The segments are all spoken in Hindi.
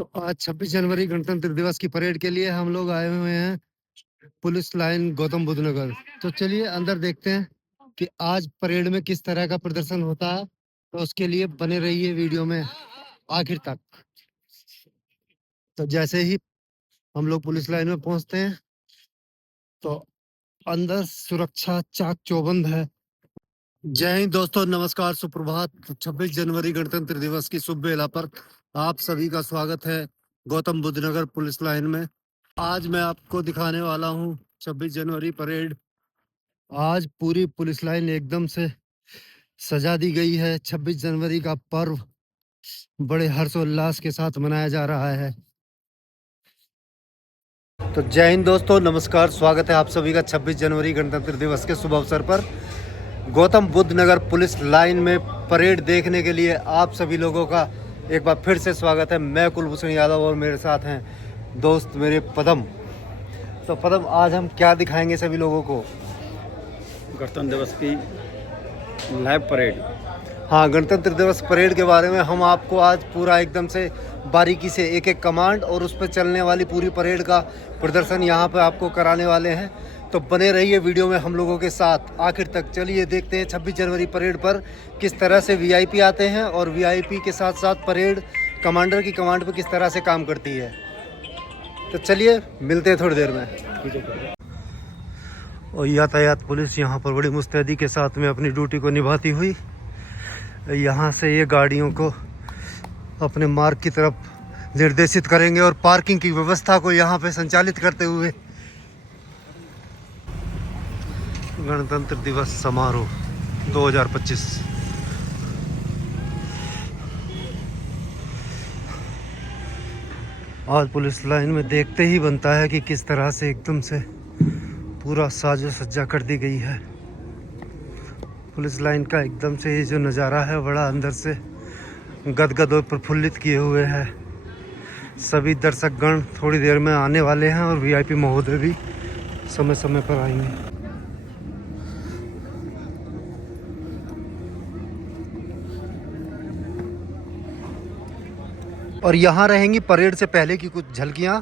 तो आज 26 जनवरी गणतंत्र दिवस की परेड के लिए हम लोग आए हुए हैं पुलिस लाइन गौतम बुद्ध नगर। तो चलिए अंदर देखते हैं कि आज परेड में किस तरह का प्रदर्शन होता है। तो उसके लिए बने रहिए वीडियो में आखिर तक। तो जैसे ही हम लोग पुलिस लाइन में पहुंचते हैं तो अंदर सुरक्षा चाक चौबंद है। जय हिंद दोस्तों, नमस्कार, सुप्रभात। 26 जनवरी गणतंत्र दिवस की शुभ बेला पर आप सभी का स्वागत है गौतम बुद्ध नगर पुलिस लाइन में। आज मैं आपको दिखाने वाला हूं 26 जनवरी परेड। आज पूरी पुलिस लाइन एकदम से सजा दी गई है। 26 जनवरी का पर्व बड़े हर्षोल्लास के साथ मनाया जा रहा है। तो जय हिंद दोस्तों, नमस्कार, स्वागत है आप सभी का 26 जनवरी गणतंत्र दिवस के शुभ अवसर पर गौतम बुद्ध नगर पुलिस लाइन में परेड देखने के लिए आप सभी लोगों का एक बार फिर से स्वागत है। मैं कुलभूषण यादव और मेरे साथ हैं दोस्त मेरे पदम। तो पदम, आज हम क्या दिखाएंगे सभी लोगों को? गणतंत्र दिवस की लाइव परेड। हाँ, गणतंत्र दिवस परेड के बारे में हम आपको आज पूरा एकदम से बारीकी से एक एक कमांड और उस पर चलने वाली पूरी परेड का प्रदर्शन यहाँ पर आपको कराने वाले हैं। तो बने रहिए वीडियो में हम लोगों के साथ आखिर तक। चलिए देखते हैं 26 जनवरी परेड पर किस तरह से वीआईपी आते हैं और वीआईपी के साथ साथ परेड कमांडर की कमांड पर किस तरह से काम करती है। तो चलिए मिलते हैं थोड़ी देर में। और यातायात पुलिस यहाँ पर बड़ी मुस्तैदी के साथ में अपनी ड्यूटी को निभाती हुई यहाँ से ये गाड़ियों को अपने मार्ग की तरफ निर्देशित करेंगे और पार्किंग की व्यवस्था को यहाँ पे संचालित करते हुए गणतंत्र दिवस समारोह 2025। आज पुलिस लाइन में देखते ही बनता है कि किस तरह से एकदम से पूरा साजो सज्जा कर दी गई है। पुलिस लाइन का एकदम से ये जो नज़ारा है बड़ा अंदर से गदगद और प्रफुल्लित किए हुए है। सभी दर्शकगण थोड़ी देर में आने वाले हैं और वीआईपी महोदय भी समय समय पर आएंगे। और यहाँ रहेंगी परेड से पहले की कुछ झलकियाँ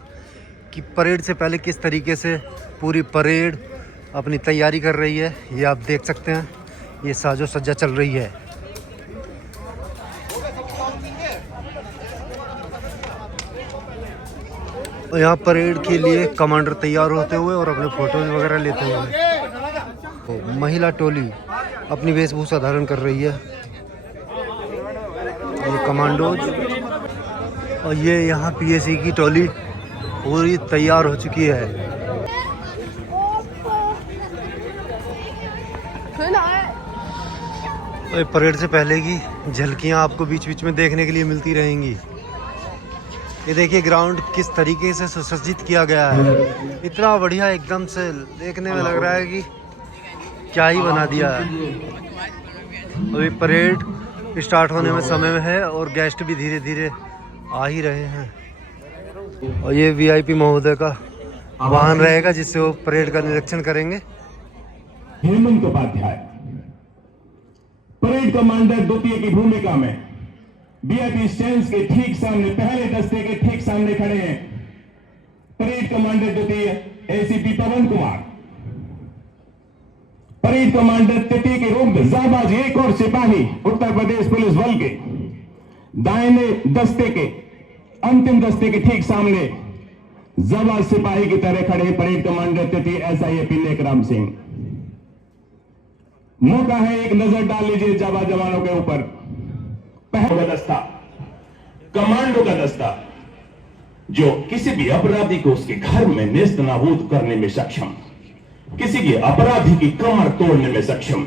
कि परेड से पहले किस तरीके से पूरी परेड अपनी तैयारी कर रही है। ये आप देख सकते हैं, ये साजो सज्जा चल रही है। और यहाँ परेड के लिए कमांडर तैयार होते हुए और अपने फोटोज वगैरह लेते हुए तो महिला टोली अपनी वेशभूषा धारण कर रही है। ये कमांडोज और ये यहाँ पीएसी की टोली पूरी तैयार हो चुकी है। और परेड से पहले की झलकियाँ आपको बीच बीच में देखने के लिए मिलती रहेंगी। ये देखिए ग्राउंड किस तरीके से सुसज्जित किया गया है। इतना बढ़िया, एकदम से देखने में लग रहा है कि क्या ही बना दिया है। अभी परेड स्टार्ट होने में समय में है और गेस्ट भी धीरे धीरे आ ही रहे हैं। और ये वीआईपी महोदय का वाहन रहेगा जिससे वो परेड का निरीक्षण करेंगे। हेमंत उपाध्याय परेड कमांडर द्वितीय की भूमिका में वीआईपी स्टैंड के ठीक सामने, पहले दस्ते के ठीक सामने खड़े हैं परेड कमांडर द्वितीय ACP Pawan Kumar, parade commander तृतीय के रूप जाबाज एक और सिपाही उत्तर प्रदेश पुलिस बल के दाहिने दस्ते के अंतिम दस्ते के ठीक सामने जाबाज सिपाही की तरह खड़े परेड कमांडर तृतीय एसआईएपी लेकराम सिंह। मौका है, एक नजर डाल लीजिए जाबाज जवानों के ऊपर। पहला दस्ता कमांडो का दस्ता जो किसी भी अपराधी को उसके घर में नेस्त नाबूद करने में सक्षम, किसी के अपराधी की कमर तोड़ने में सक्षम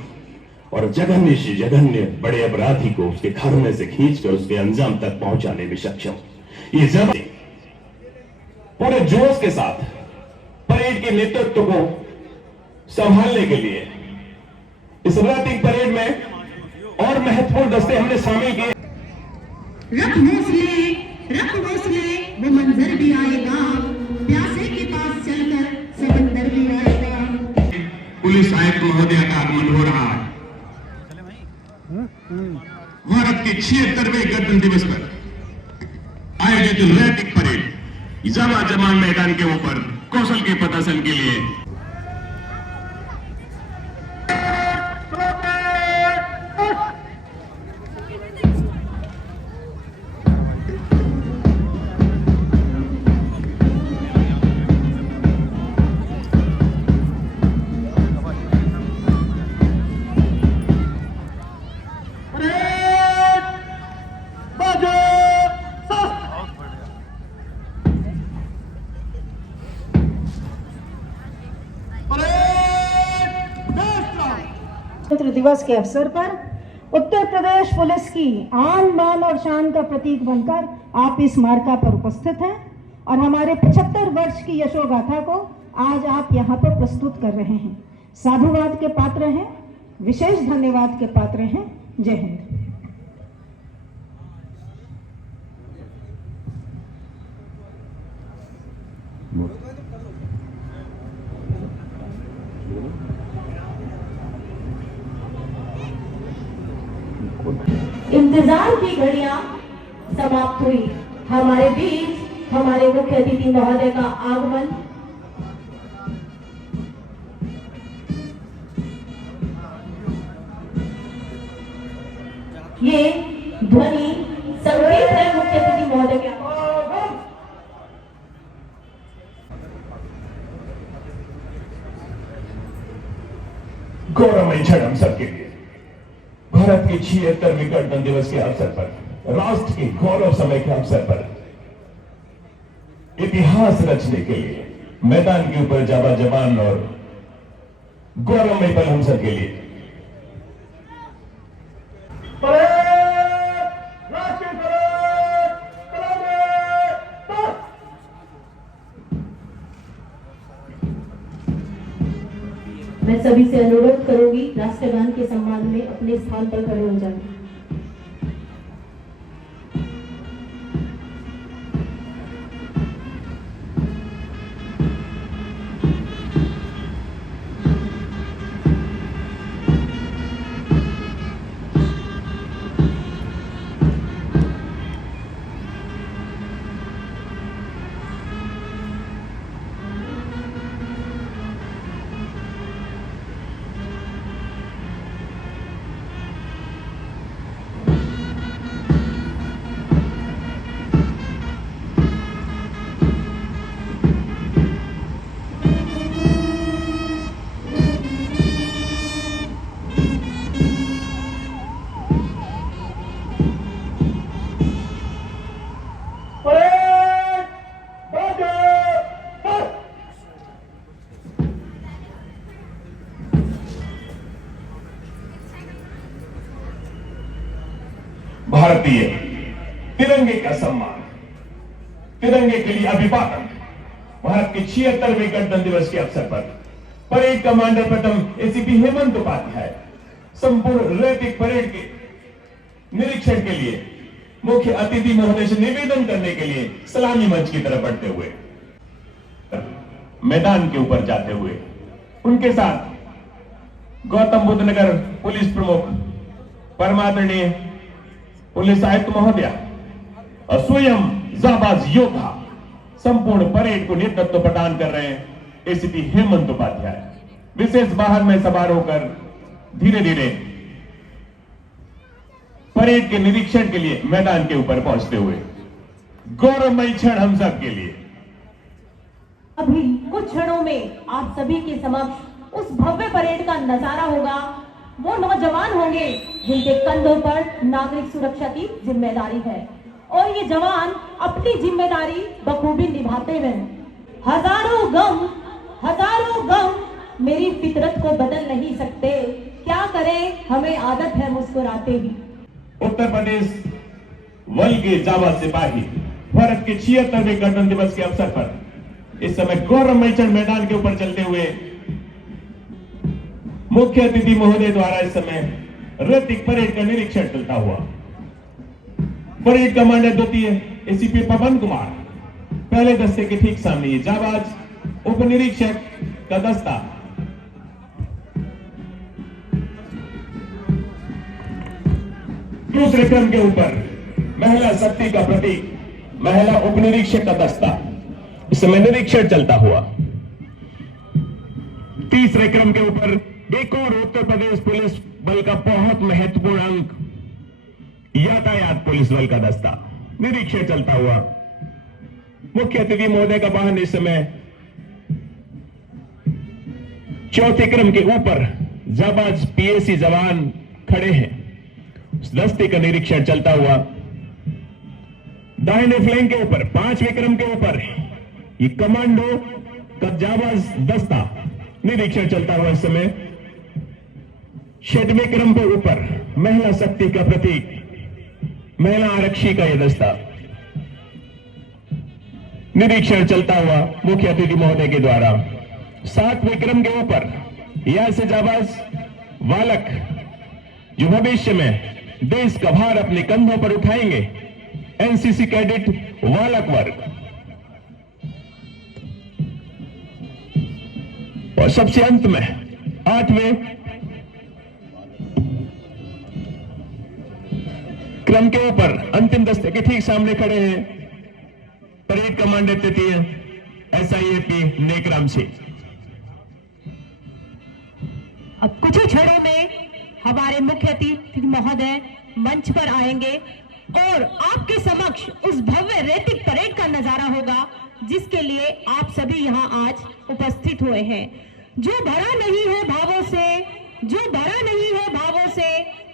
और जघन्य से जघन्य बड़े अपराधी को उसके घर में से खींचकर उसके अंजाम तक पहुंचाने में सक्षम। ये जब पूरे जोश के साथ परेड के नेतृत्व को संभालने के लिए इस रैपिड परेड में और महत्वपूर्ण दस्ते हमने शामिल किए। रख हौसले, वो मंजर भी आएगा, प्यासे के पास चलकर समंदर भी आएगा। पुलिस आयुक्त महोदय का आगमन हो रहा है। भारत के 76वें गणतंत्र दिवस पर आयोजित रैतिक परेड जावा जमान मैदान के ऊपर कौशल के प्रदर्शन के लिए गणतंत्र दिवस के अवसर पर उत्तर प्रदेश पुलिस की आन बान और शान का प्रतीक बनकर आप इस मार्का पर उपस्थित हैं और हमारे 75 वर्ष की यशोगाथा को आज आप यहाँ पर प्रस्तुत कर रहे हैं। साधुवाद के पात्र हैं, विशेष धन्यवाद के पात्र हैं। जय हिंद। इंतजार की घड़ियां समाप्त हुई। हमारे बीच हमारे मुख्य अतिथि महोदय का आगमन। ये ध्वनि संकेत है मुख्य अतिथि महोदय के आगमन। गौरवमयी क्षण हम सबके लिए भारत के 76वें गणतंत्र दिवस के अवसर पर, राष्ट्र के गौरव समय के अवसर पर इतिहास रचने के लिए मैदान के ऊपर जावा जवान और गौरवमयी पल हम सबके लिए। मैं सभी से अनुरोध करूंगी राष्ट्रगान के सम्मान में अपने स्थान पर खड़े हो जाएं। भारतीय तिरंगे का सम्मान, तिरंगे के लिए अभिवादन। भारत के 76वें गणतंत्र दिवस के अवसर पर परेड कमांडर प्रथम एसीपी हेमंत उपाध्याय संपूर्ण रैतिक परेड के निरीक्षण के लिए मुख्य अतिथि महोदय से निवेदन करने के लिए सलामी मंच की तरफ बढ़ते हुए मैदान के ऊपर जाते हुए उनके साथ गौतम बुद्ध नगर पुलिस प्रमुख परमादरणीय पुलिस आयुक्त महोदय और स्वयं जाबाज योद्धा संपूर्ण परेड को नेतृत्व प्रदान कर रहे हैं एसीपी हेमंत उपाध्याय विशेष बाहर में सवार होकर धीरे धीरे परेड के निरीक्षण के लिए मैदान के ऊपर पहुंचते हुए गौरवमयी क्षण हम सब के लिए। अभी कुछ क्षणों में आप सभी के समक्ष उस भव्य परेड का नजारा होगा। वो नौजवान होंगे जिनके कंधों पर नागरिक सुरक्षा की जिम्मेदारी है और ये जवान अपनी जिम्मेदारी बखूबी निभाते हैं। हजारों गम मेरी फितरत को बदल नहीं सकते, क्या करें हमें आदत है मुस्कुराते ही। उत्तर प्रदेश बल के जाबाज सिपाही भारत के 76वें गणतंत्र दिवस के अवसर पर इस समय गौरवमयी क्षण मैदान के ऊपर चलते हुए मुख्य अतिथि महोदय द्वारा इस समय रैतिक परेड का निरीक्षण चलता हुआ। परेड कमांडर द्वितीय एसीपी पवन कुमार पहले दस्ते के ठीक सामने ये जाबाज उप निरीक्षक का दस्ता दूसरे क्रम के ऊपर महिला शक्ति का प्रतीक महिला उप निरीक्षक का दस्ता इस समय निरीक्षण चलता हुआ। तीसरे क्रम के ऊपर एक और उत्तर प्रदेश पुलिस बल का बहुत महत्वपूर्ण अंक यातायात पुलिस बल का दस्ता निरीक्षण चलता हुआ। मुख्य अतिथि महोदय का वाहन इस समय चौथे क्रम के ऊपर जाबाज पीएसी जवान खड़े हैं, उस दस्ते का निरीक्षण चलता हुआ। दाहिने फ्लैंक के ऊपर पांचवें क्रम के ऊपर ये कमांडो का जाबाज दस्ता निरीक्षण चलता हुआ। इस समय छठवें क्रम के ऊपर महिला शक्ति का प्रतीक महिला आरक्षी का यह दस्ता निरीक्षण चलता हुआ मुख्य अतिथि महोदय के द्वारा। सातवें क्रम के ऊपर यह से जाबाज बालक जो भविष्य में देश का भार अपने कंधों पर उठाएंगे, एनसीसी कैडेट बालक वर्ग। और सबसे अंत में आठवें क्रम के ऊपर अंतिम दस्ते के ठीक सामने खड़े हैं परेड कमांडर तृतीय SIAP नेकराम सिंह। अब कुछ ही क्षणों में हमारे मुख्य अतिथि महोदय मंच पर आएंगे और आपके समक्ष उस भव्य रैतिक परेड का नजारा होगा जिसके लिए आप सभी यहाँ आज उपस्थित हुए हैं। जो भरा नहीं है भावों से, जो भरा नहीं है भावों से,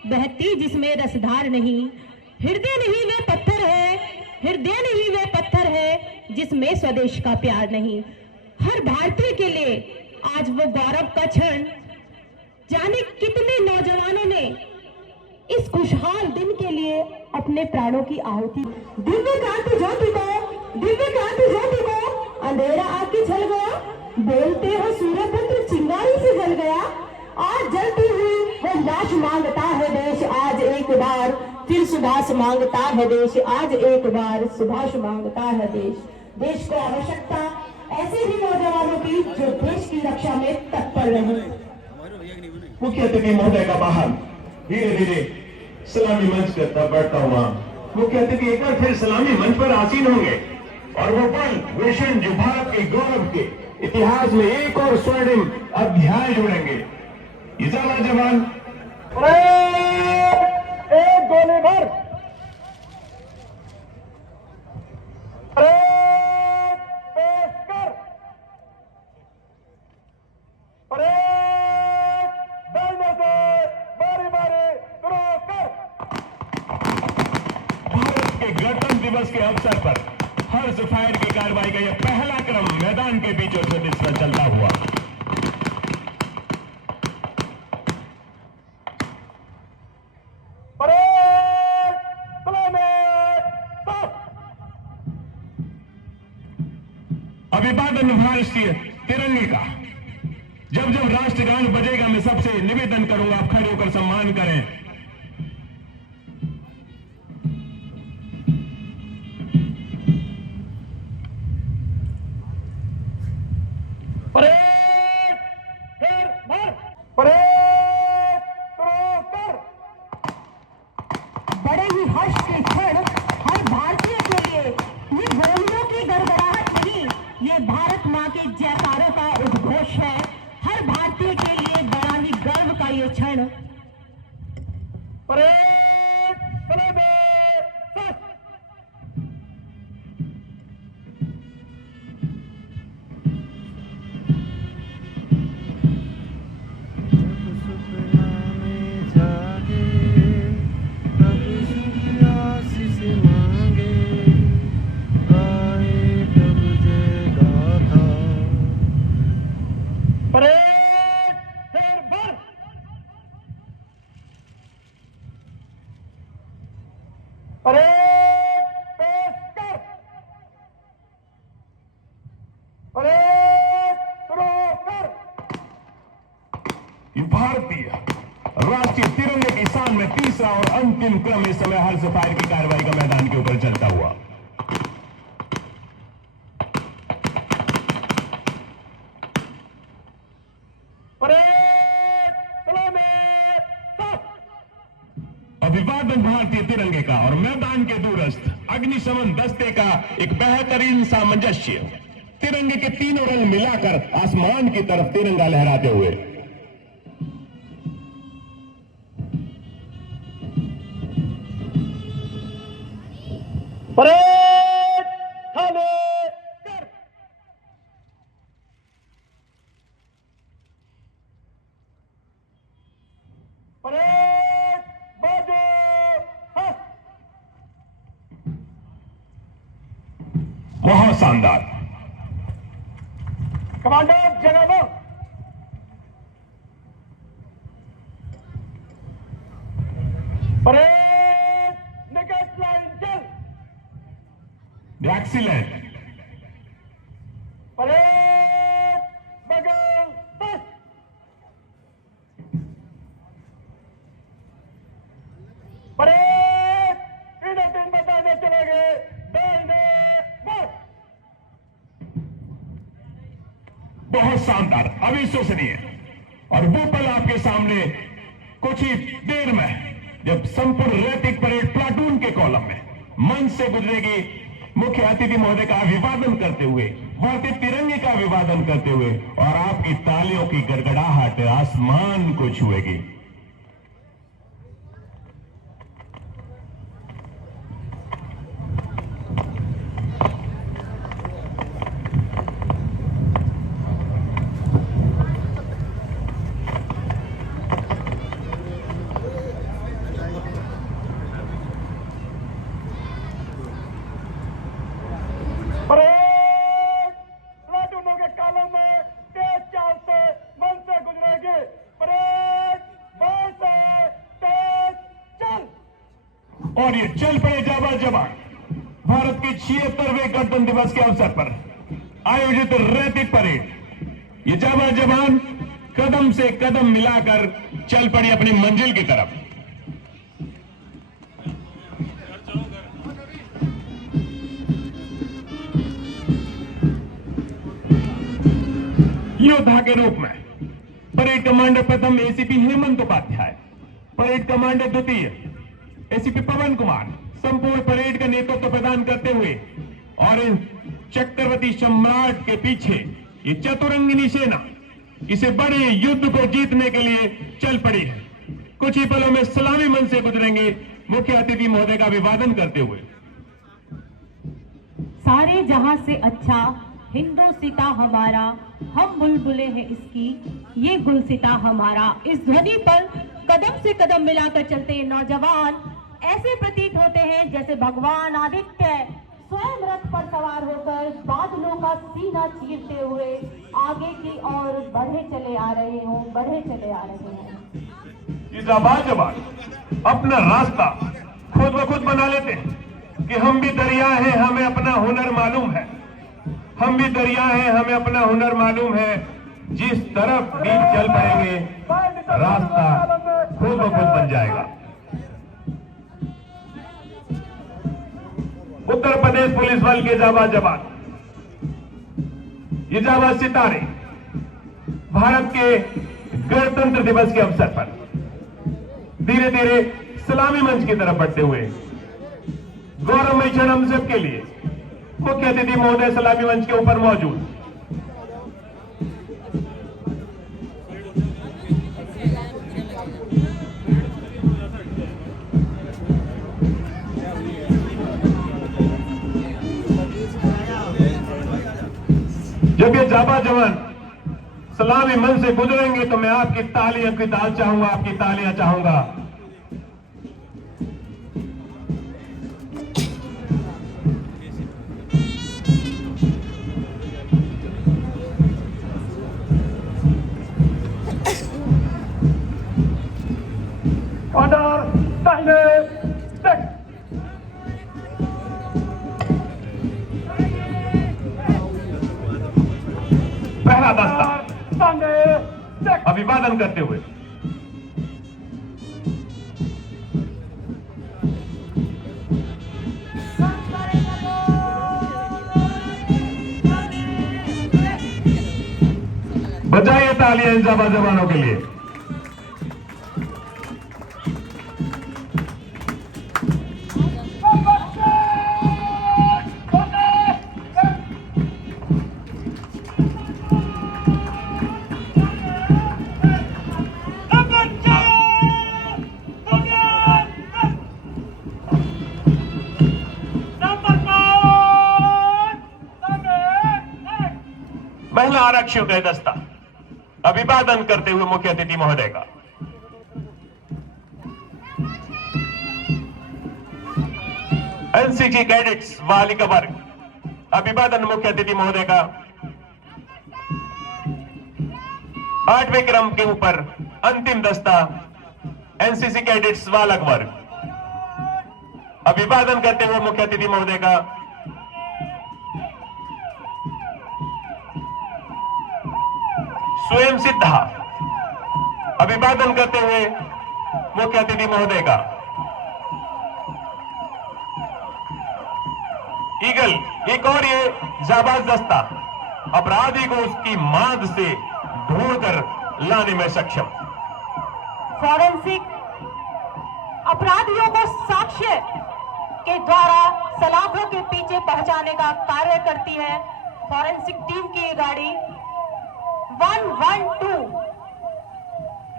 बहती जिसमें रसधार नहीं, हृदय नहीं वे पत्थर है, हृदय नहीं वे पत्थर है जिसमें स्वदेश का प्यार नहीं। हर भारतीय के लिए आज वो गौरव का क्षण, जाने कितने नौजवानों ने इस खुशहाल दिन के लिए अपने प्राणों की आहुति। दिव्य क्रांति ज्योति को, दिव्य क्रांति ज्योति को अंधेरा आके जल गया, बोलते हो सूर्यपुत्र चिंगारी से जल गया। आज जलती हुई वो लाश मांगता है देश, आज एक बार फिर सुभाष मांगता है देश, आज एक बार सुभाष मांगता है देश। देश को आवश्यकता ऐसे ही नौजवानों की जो देश की रक्षा में तत्पर रहे। मुख्य अतिथि महोदय का वाहन धीरे धीरे सलामी मंच करता बढ़ता हुआ। मुख्य अतिथि एक बार फिर सलामी मंच पर आसीन होंगे और वो पल भूषण जो भारत के गौरव के इतिहास में एक और स्वर्णिम अध्याय जोड़ेंगे। ये जवान एक गोली भर गणतंत्र दिवस के अवसर पर हर्ष फायर की कार्रवाई का यह पहला क्रम मैदान के बीचों से दिशा चलता हुआ। अभिवादन राष्ट्रीय तिरंगे का जब जब राष्ट्रगान बजेगा मैं सबसे निवेदन करूंगा आप खड़े होकर सम्मान करें। बड़े ही हर्ष के क्षण हर भारतीय के लिए ये गोलियों की गड़गड़ाहट नहीं, ये भारत माँ के जयकारों का उद्घोष है। हर भारतीय के लिए बड़ा ही गर्व का ये क्षण। भारतीय राष्ट्रीय तिरंगे की शान में तीसरा और अंतिम क्रम इस समय हर्ष फायर की कार्रवाई का मैदान के ऊपर चलता हुआ। अभिवादन भारतीय तिरंगे का और मैदान के दूरस्थ अग्निशमन दस्ते का एक बेहतरीन सामंजस्य, तिरंगे के तीनों रंग मिलाकर आसमान की तरफ तिरंगा लहराते हुए। परेड थाने कर। परेड बाजू हट। बहुत शानदार। कमांडर जगह दो। परेड निकट लाइन चल। एक्सीलेंट। परेड बगल बस। परेड इधर तीन बताने चलेंगे, दाहिने बस। बहुत शानदार, अविश्वसनीय। और वो पल आपके सामने कुछ ही देर में, जब संपूर्ण रैतिक परेड प्लाटून के कॉलम में मंच से गुजरेगी, मुख्य अतिथि महोदय का अभिवादन करते हुए, भारतीय तिरंगे का अभिवादन करते हुए, और आपकी तालियों की गड़गड़ाहट आसमान को छुएगी। परेड प्लाटूनों के कॉलम में तेज चाल से मन से गुजरेगी। परेड बाएं से तेज चल। और ये चल पड़े जाबाज जवान, भारत के 76वें गणतंत्र दिवस के अवसर पर आयोजित रैतिक परेड। ये जाबाज जवान कदम से कदम मिलाकर चल पड़ी अपनी मंजिल की तरफ। योद्धा के रूप में परेड कमांडर प्रथम ACP Hemant Upadhyay, parade commander द्वितीय एसीपी पवन कुमार संपूर्ण परेड का नेतृत्व प्रदान करते हुए, और इन चक्रवर्ती सम्राट के पीछे ये चतुरंगिनी सेना इसे बड़े युद्ध को जीतने के लिए चल पड़ी है। कुछ ही पलों में सलामी मंच से गुजरेंगे, मुख्य अतिथि महोदय का अभिवादन करते हुए। सारे जहां से अच्छा हिंदोसिता हमारा, हम बुलबुले हैं इसकी, ये गुलसिता हमारा। इस ध्वनि पर कदम से कदम मिलाकर चलते नौजवान ऐसे प्रतीत होते हैं जैसे भगवान आदित्य स्वयं रथ पर सवार होकर बादलों का सीना चीरते हुए आगे की ओर बढ़े चले आ रहे हो, बढ़े चले आ रहे हैं। ये जाबाज जवान अपना रास्ता खुद ब खुद बना लेते हैं कि हम भी दरिया हैं, हमें अपना हुनर मालूम है। हम भी दरिया हैं, हमें अपना हुनर मालूम है। जिस तरफ भी चल पड़ेंगे, रास्ता खुद ब खुद बन जाएगा। उत्तर प्रदेश पुलिस बल के जाबाज जवान, ये जाबाज सितारे भारत के गणतंत्र दिवस के अवसर पर धीरे धीरे सलामी मंच की तरफ बढ़ते हुए, गौरवमयी क्षण हम सबके लिए मुख्य अतिथि महोदय सलामी मंच के ऊपर मौजूद। जब ये जाबाज जवान सलामी मंच से गुजरेंगे तो मैं आपकी तालियां की ताल चाहूंगा, आपकी तालियां चाहूंगा। कमांडर दाहिने देख। पहला दस्ता दाहिने देख। अभिवादन करते हुए बजाइए तालियां इन जाबाज जवानों के लिए। पहला आरक्षियों का दस्ता अभिवादन करते हुए मुख्य अतिथि महोदय का। एनसीसी कैडेट्स बालिका वर्ग अभिवादन मुख्य अतिथि महोदय का। 8वें क्रम के ऊपर अंतिम दस्ता एनसीसी कैडेट्स बालक वर्ग अभिवादन करते हुए मुख्य अतिथि महोदय का। स्वयं सिद्धा अभिवादन करते हुए मुख्य अतिथि महोदय का। ईगल एक और ये जाबाज दस्ता अपराधी को उसकी मांद से ढूंढकर लाने में सक्षम। फॉरेंसिक अपराधियों को साक्ष्य के द्वारा सलाखों के पीछे पहुंचाने का कार्य करती है। फॉरेंसिक टीम की ये गाड़ी 112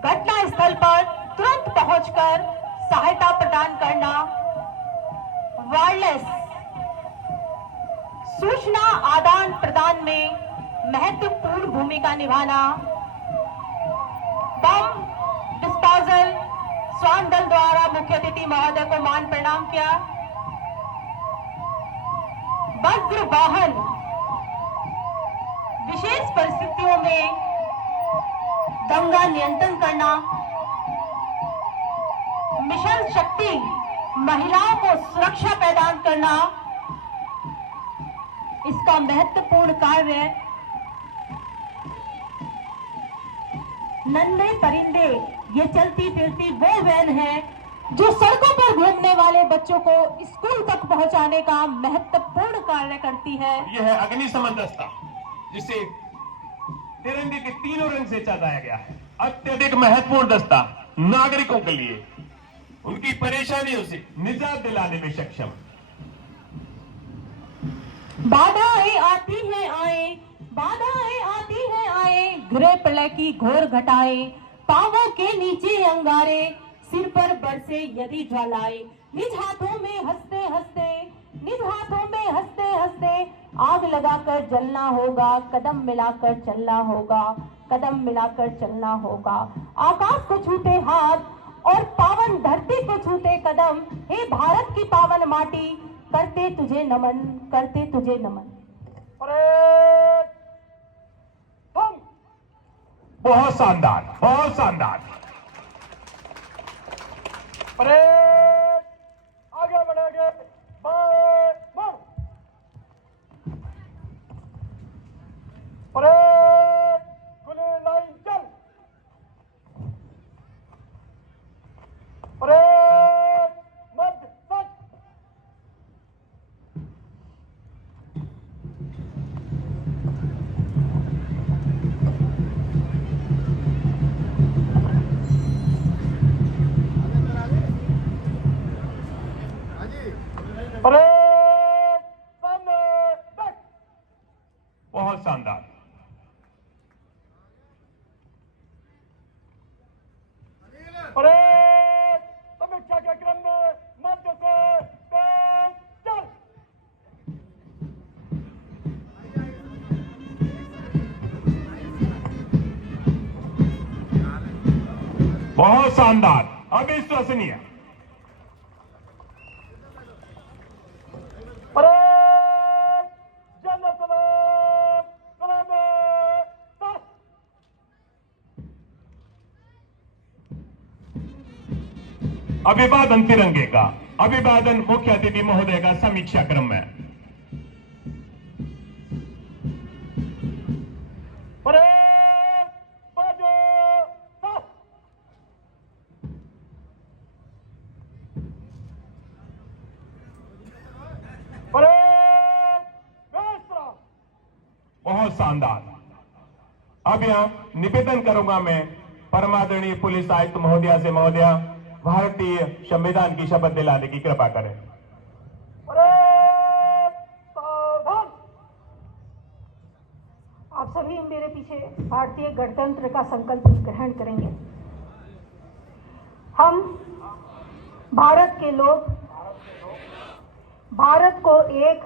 घटना स्थल पर तुरंत पहुंचकर सहायता प्रदान करना, वायरलेस सूचना आदान प्रदान में महत्वपूर्ण भूमिका निभाना, बम डिस्पोजल स्वान दल द्वारा मुख्य अतिथि महोदय को मान प्रणाम किया। वज्र वाहन विशेष परिस्थितियों में दंगा नियंत्रण करना, मिशन शक्ति महिलाओं को सुरक्षा प्रदान करना, इसका महत्वपूर्ण कार्य। नन्हे परिंदे ये चलती फिरती वो वैन है जो सड़कों पर घूमने वाले बच्चों को स्कूल तक पहुंचाने का महत्वपूर्ण कार्य करती है। यह है अग्निशमन दस्ता जिसे तिरंगे के तीनों रंग से सजाया गया है। अत्यधिक महत्वपूर्ण दस्ता नागरिकों के लिए उनकी परेशानियों से निजात दिलाने में सक्षम। बाधाएं आती हैं आए, बाधाएं आती हैं आए, घिरे प्रलय की घोर घटाएं, पांवों के नीचे अंगारे, सिर पर बरसे यदि ज्वालाएं, निज हाथों में हंसते हंसते, निज हाथों में हंसते हंसते, आग लगाकर जलना होगा, कदम मिलाकर चलना होगा, कदम मिलाकर चलना होगा। आकाश को छूते हाथ और पावन धरती को छूते कदम, हे भारत की पावन माटी, करते तुझे नमन, करते तुझे नमन। परेड बम। बहुत शानदार, बहुत शानदार। परेड आगे बढ़ेंगे। बाएं मुड़। परेड खुली लाइन चल। परेड मध्य सच। परेड सामने बैक। बहुत शानदार। परेड समीक्षा के क्रम में मध्य से तेज चल। बहुत शानदार, अविश्वसनीय। परेड जन सलाम सलामे दस। अभिवादन तिरंगे का, अभिवादन मुख्य अतिथि महोदय का समीक्षा क्रम में। परेड बाजू दस। परेड बेसरा। बहुत शानदार। अब यहाँ निवेदन करूंगा मैं परमादरणीय पुलिस आयुक्त महोदया से, महोदया भारतीय संविधान की शपथ दिलाने की कृपा करें। परेड सावधान। आप सभी मेरे पीछे भारतीय गणतंत्र का संकल्प ग्रहण करेंगे। हम भारत के लोग भारत को एक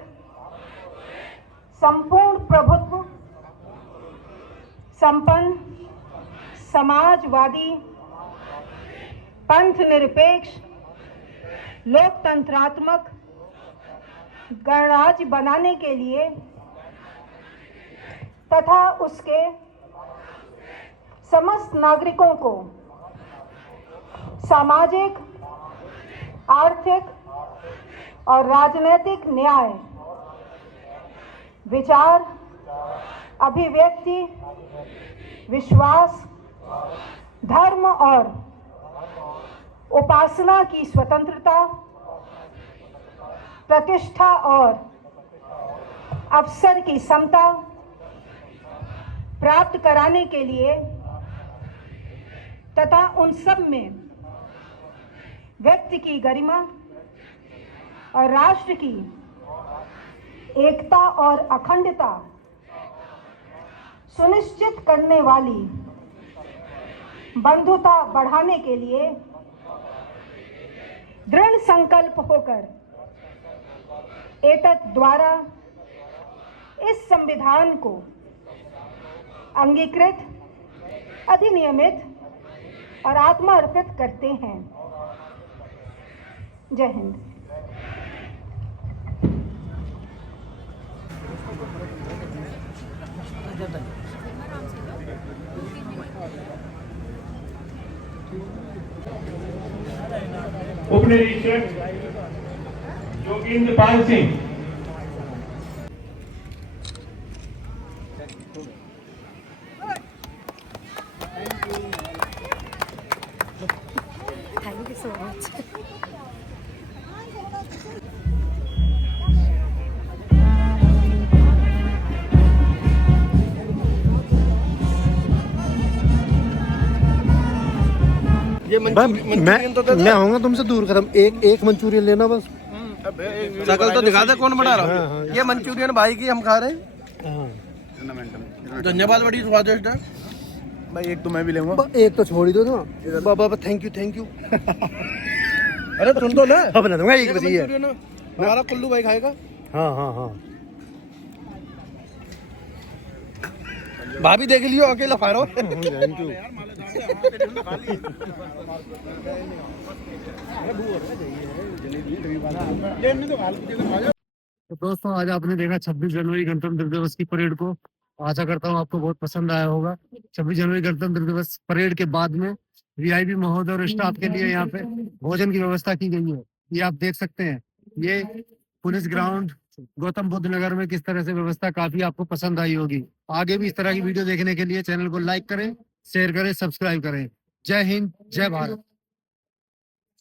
संपूर्ण प्रभुत्व, संपन्न, समाजवादी, पंथ निरपेक्ष, लोकतंत्रात्मक गणराज्य बनाने के लिए तथा उसके समस्त नागरिकों को सामाजिक, आर्थिक और राजनीतिक न्याय, विचार, अभिव्यक्ति, विश्वास, धर्म और उपासना की स्वतंत्रता, प्रतिष्ठा और अवसर की समता प्राप्त कराने के लिए तथा उन सब में व्यक्ति की गरिमा और राष्ट्र की एकता और अखंडता सुनिश्चित करने वाली बंधुता बढ़ाने के लिए दृढ़ संकल्प होकर एतत् द्वारा इस संविधान को अंगीकृत, अधिनियमित और आत्मा अर्पित करते हैं। जय हिंद। उप निरीक्षक Yogendra Pal Singh, Thank you so much. मैं आऊंगा तुमसे दूर कदम, एक मंचूरियन लेना बस। शकल तो दिखा दे कौन बना रहा है। ये मंचूरियन भाई की हम खा रहे हैं। धन्यवाद, बड़ी स्वादिष्ट है भाई। एक तो मैं भी लूंगा। एक तो छोड़ ही दो ना बाबा। Thank you. अरे सुन तो ना, अब बना दूंगा एक बजे। हमारा कुल्लू भाई खाएगा। हाँ। भाभी देख लियो, अकेला खा रहा हूं। Thank you. तो दोस्तों, आज आपने देखा 26 जनवरी गणतंत्र दिवस की परेड को। आशा करता हूँ आपको बहुत पसंद आया होगा। 26 जनवरी गणतंत्र दिवस परेड के बाद में वीआईपी महोदय और स्टाफ के लिए यहाँ पे भोजन की व्यवस्था की गई है। ये आप देख सकते हैं। ये पुलिस ग्राउंड गौतम बुद्ध नगर में किस तरह से व्यवस्था, काफी आपको पसंद आई होगी। आगे भी इस तरह की वीडियो देखने के लिए चैनल को लाइक करें, शेयर करें, सब्सक्राइब करें। जय हिंद, जय भारत।